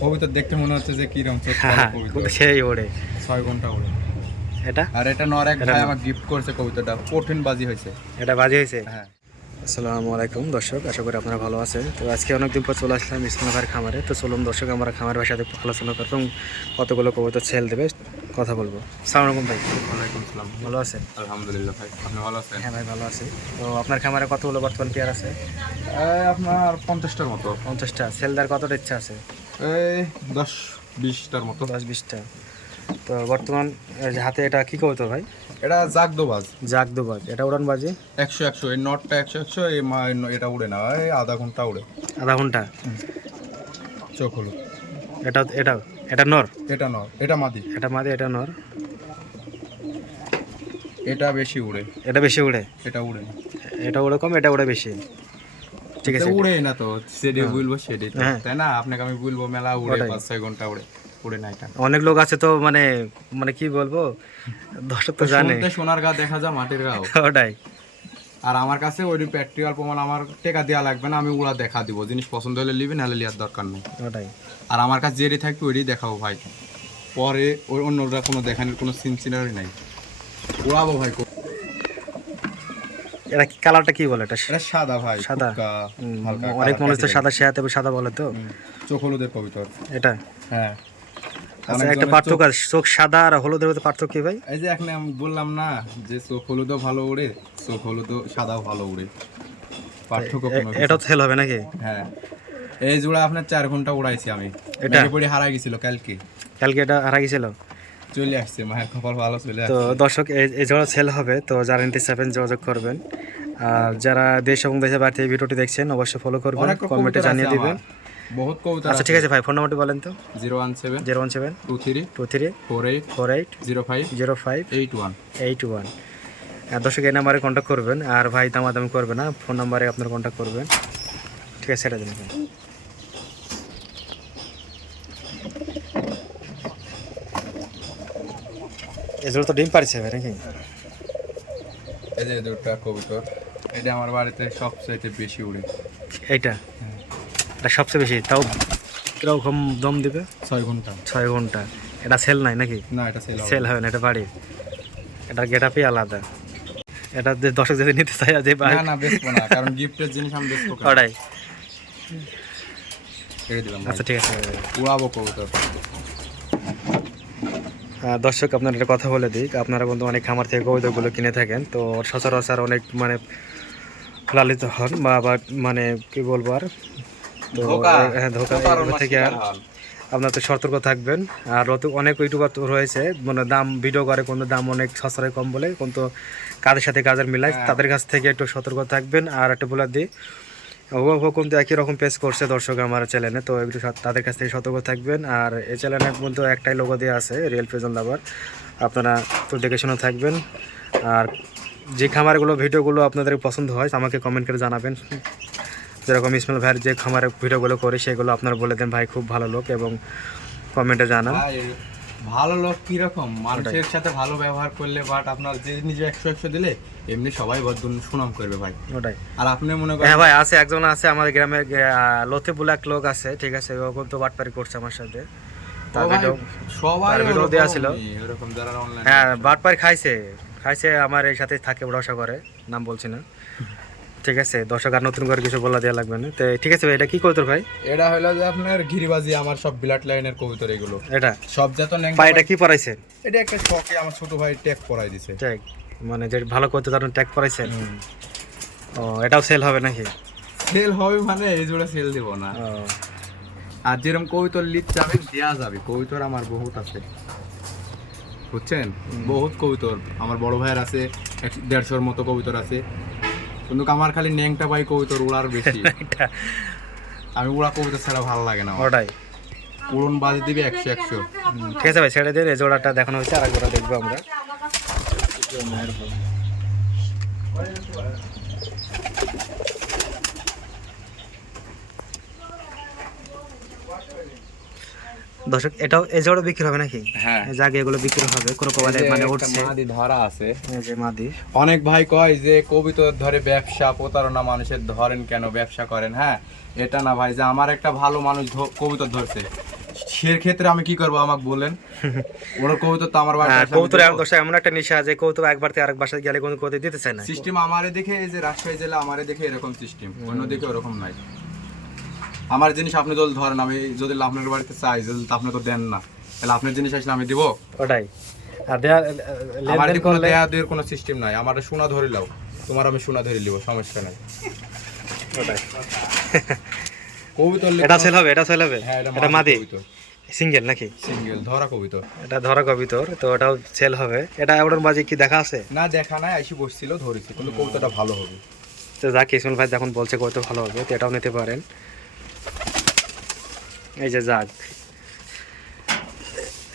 কবিতা দেখতে মনে হচ্ছে যে কি রকম হ্যাঁ সেই ওড়ে। ছয় ঘণ্টা উড়ে এটা? আর এটা নর এক ভাই আমার গিফট করেছে কবিতাটা কঠিন বাজি হয়েছে। এটা বাজে হয়েছে? হ্যাঁ। আসসালামু আলাইকুম দর্শক আশা করি আপনারা ভালো আছেন। তো আজকে অনেকদিন পর চলে আসলাম ইসলাম ভাইয়ের খামারে। তো চলুন দর্শক আমরা খামারের ভাষাতে আলোচনা করব এবং কতগুলো কবিতা ছেল দেবে কথা বলব। সালাম আলাইকুম ভাই। ওয়ালাইকুম আসসালাম। ভালো আছেন? আলহামদুলিল্লাহ ভাই আপনি ভালো আছেন? হ্যাঁ ভাই ভালো আছি। তো আপনার খামারে কতগুলো বর্তমান পেয়ার আছে? আপনার পঞ্চাশটার মতো। পঞ্চাশটা। সেলদার কতটা ইচ্ছা আছে? এই দশ বিশটার মতো। দশ বিশটা। তো বর্তমান যে হাতে এটা কি কবিতা ভাই? এটা জাগদোবাজ। জাগ দুবাজ এটা উড়ান বাজি? একশো একশো এই নটটা একশো একশো এই এটা উড়ে না এই আধা ঘণ্টা উড়ে। আধা ঘণ্টা? চোখ হলো। এটা এটা এটা নর? এটা নর এটা মাদি। এটা মাদি এটা নর? এটা বেশি উড়ে। এটা বেশি উড়ে? এটা উড়ে এটা উড়ে কম এটা উড়ে বেশি। ঠিক আছে উড়ে না তো সেডে বলব সেডে। তাই না? আপনাকে আমি বলব মেলা উড়ে পাঁচ ছয় ঘণ্টা উড়ে উড়ে না এটা। অনেক লোক আছে তো মানে মানে কি বলব? দর্শক তো জানে। সোনার গা দেখা যায় মাটির গাও। ওটাই। আর আমার কাছে ওই প্র্যাকটিক্যাল প্রমাণ আমার টেকা দেওয়া লাগবে না আমি উড়া দেখা দিব। জিনিস পছন্দ হলে নিবি নাহলে লিয়ার দরকার নেই। ওটাই। আর আমার কাছে যেটি থাকবে ওইটাই দেখাবো ভাই। পরে ওই অন্যরা কোনো দেখানোর কোনো সিনসিনারি নাই। উড়াবো ভাই। এটা কি কালারটা কি বলে এটা? এটা সাদা ভাই সাদা? হালকা অনেক সাদা শেয়াতে সাদা বলে তো। চোখ হলুদের কবিতর এটা? হ্যাঁ। আচ্ছা একটা পার্থক্য আছে চোখ সাদা আর হলুদের মধ্যে পার্থক্য কি ভাই? এই যে এখন আমি বললাম না যে চোখ হলুদও ভালো উড়ে চোখ হলুদও সাদাও ভালো উড়ে পার্থক্য এ- কোনো কিছু এটাও সেল হবে নাকি? হ্যাঁ। এই জোড়া আপনার চার ঘণ্টা উড়াইছি আমি। এটা? এটা পড়ে হারা গেছিল কালকে। কালকে এটা হারা গেছিল? চলে আসছে মায়ের কপাল ভালো চলে তো দর্শক এই জোড়া সেল হবে তো যারা নিতে চাইবেন যোগাযোগ করবেন। আর যারা দেশ এবং দেশের বাড়িতে এই ভিডিওটি দেখছেন অবশ্যই ফলো করবেন কমেন্টে জানিয়ে দিবেন। বহুত কবিতা আচ্ছা ঠিক আছে ভাই ফোন নাম্বারটি বলেন তো। Zero one seven zero one seven two three two three four eight four eight zero five zero five eight one eight one দর্শক এই নাম্বারে কন্ট্যাক্ট করবেন। আর ভাই দামাদামি করবে না ফোন নাম্বারে আপনার কন্ট্যাক্ট করবেন। ঠিক আছে সেটা দিন। এজোর তো ডিম পারিছে ভাই নাকি? এই যে দুটা কবিতর এটা আমার বাড়িতে সবচাইতে বেশি উড়ে। এইটা? এটা সবচেয়ে বেশি তাও কীরকম দম দিবে? ছয় ঘণ্টা। ছয় ঘণ্টা। এটা সেল নাই নাকি? না এটা সেল সেল হবে না এটা বাড়ি। এটা গেট আপই আলাদা। এটা যে দর্শক যদি নিতে চাই যে না না বেচবো না কারণ গিফটের জিনিস আমি বেচবো? ওটাই। দিলাম আচ্ছা ঠিক আছে। উড়াবো কবুতর। দর্শক আপনার একটা কথা বলে দিই। আপনারা বন্ধু অনেক খামার থেকে কবিতাগুলো কিনে থাকেন তো সচরাচর অনেক মানে লালিত হন বা আবার মানে কি বলব আর? তো হ্যাঁ ধোকা। থেকে আপনার তো সতর্ক থাকবেন। আর অত- অনেক ইউটিউবার তো রয়েছে মানে দাম ভিডিও করে কোনো দাম অনেক সস্তায় কম বলে কিন্তু কাদের সাথে কাজের মিলায় হ্যাঁ। তাদের কাছ থেকে একটু সতর্ক থাকবেন। আর একটা বলে দিই হুবহু কিন্তু একই রকম পেজ করছে দর্শক আমার চ্যানেলে তো একটু তাদের কাছ থেকে সতর্ক থাকবেন। আর এই চ্যানেলের মধ্যে একটাই লোগো দেওয়া আছে রিয়েল প্রেজেন্ট লাভার আপনারা তো দেখে শুনে থাকবেন। আর যে খামারগুলো, ভিডিওগুলো আপনাদের পছন্দ হয়, আমাকে কমেন্ট করে জানাবেন। যেরকম ইসমাইল ভাইয়ের যে খামারের ভিডিওগুলো করে, সেগুলো আপনারা বলে দেন, ভাই খুব ভালো লোক এবং কমেন্টে জানান। ভালো লোক কীরকম? মানুষের সাথে ভালো ব্যবহার করলে বাট আপনার যে নিজে একশো একশো দিলে এমনি সবাই বদুন সুনাম করবে ভাই। ওটাই। আর আপনি মনে করেন হ্যাঁ ভাই আছে একজন আছে আমাদের গ্রামে লথে এক লোক আছে ঠিক আছে ও কিন্তু বাটপারি করছে আমার সাথে। সবাই দেয়া ছিল। ওরকম যারা অনলাইন হ্যাঁ বাটপারি খাইছে। খাইছে আমার এই সাথে থাকে ভরসা করে নাম বলছি না। ঠিক আছে দর্শক আর নতুন করে কিছু বলা দেওয়া লাগবে না। তো ঠিক আছে ভাই এটা কি করতো ভাই? এটা হলো যে আপনার ঘিরিবাজি আমার সব বিলাট লাইনের কবিতর এগুলো। এটা? সব যত ভাই এটা কি পড়াইছে এটা একটা শখে আমার ছোট ভাই ট্যাগ করাই দিছে। ট্যাগ? মানে যে ভালো করতে তার ট্যাগ পড়াইছেন ও এটাও সেল হবে নাকি? সেল হবে মানে এই জোড়া সেল দিব না। আর যেরকম কবিতর লিখ যাবেন দেওয়া যাবে। কবিতর আমার বহুত আছে। বুঝছেন? বহুত কবিতর। আমার বড় ভাইয়ের আছে এক- দেড়শোর মতো কবিতর আছে। কিন্তু আমার খালি ন্যাংটা পাই কবিতর উড়ার বেশি আমি উড়া কবিতা ছাড়া ভালো লাগে না ওটাই। উড়ন বাজি দিবি একশো একশো। ঠিক আছে ভাই ছেড়ে দিয়ে জোড়াটা দেখানো হয়েছে আর এক জোড়া দেখব আমরা দর্শক এটাও এই জোড়া বিক্রি হবে নাকি? হ্যাঁ। জাগে এগুলো বিক্রি হবে মানে উঠছে। মাদি ধরা আছে। এই যে মাদি। অনেক ভাই কয় যে কবিতর ধরে ব্যবসা প্রতারণা মানুষের ধরেন কেন ব্যবসা করেন হ্যাঁ? এটা না ভাই যে আমার একটা ভালো মানুষ কবুতর ধরছে। সেক্ষেত্রে আমি কি করব আমাকে বলেন? ওর কবুতর তো আমার কৌতুর এমন দর্শক এমন একটা নেশা যে কৌতুক একবার থেকে আরেক বাসায় গেলে কোনো কৌতুক দিতে চায় না। সিস্টেম আমারে দেখে এই যে রাজশাহী জেলা আমারে দেখে এরকম সিস্টেম অন্যদিকে ওরকম নাই। আমার জিনিস আপনি তো ধরেন আমি যদি আপনার বাড়িতে চাই যদি আপনি তো দেন না তাহলে আপনার জিনিস আসলে আমি দিব? ওটাই। আর দেয়া আমার কোনো দেয়া দেওয়ার কোনো সিস্টেম নাই। আমার সোনা ধরে লাও। তোমার আমি সোনা ধরে লিব সমস্যা নাই। ওটাই। কবিতর এটা সেল হবে এটা সেল হবে? হ্যাঁ এটা মাদি সিঙ্গেল নাকি? সিঙ্গেল ধরা কবিতর এটা ধরা কবিতর তো ওটাও সেল হবে। এটা ওটার মাঝে কি দেখা আছে? না দেখা নাই আইসি বসছিল ধরেছি কিন্তু কবিতাটা ভালো হবে। তো যাক ইসমাইল ভাই যখন বলছে কত ভালো হবে তো এটাও নিতে পারেন। এই যে যাক।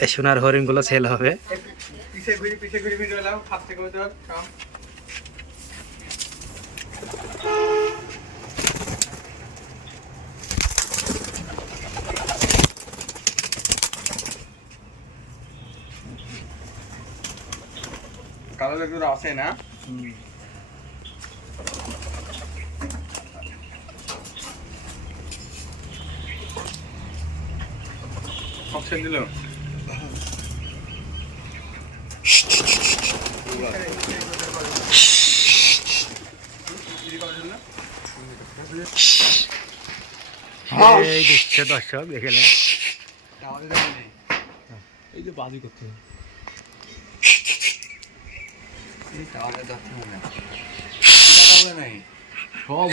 এই সোনার হরিণগুলো সেল হবে। কালো একটু আছে না? অপশন দিল এই দিচ্ছে দর্শক দেখে নেন এই যে বাজি করতে সব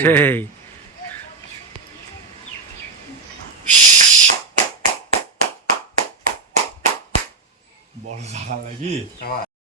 সেই বড় জায়গা লাগি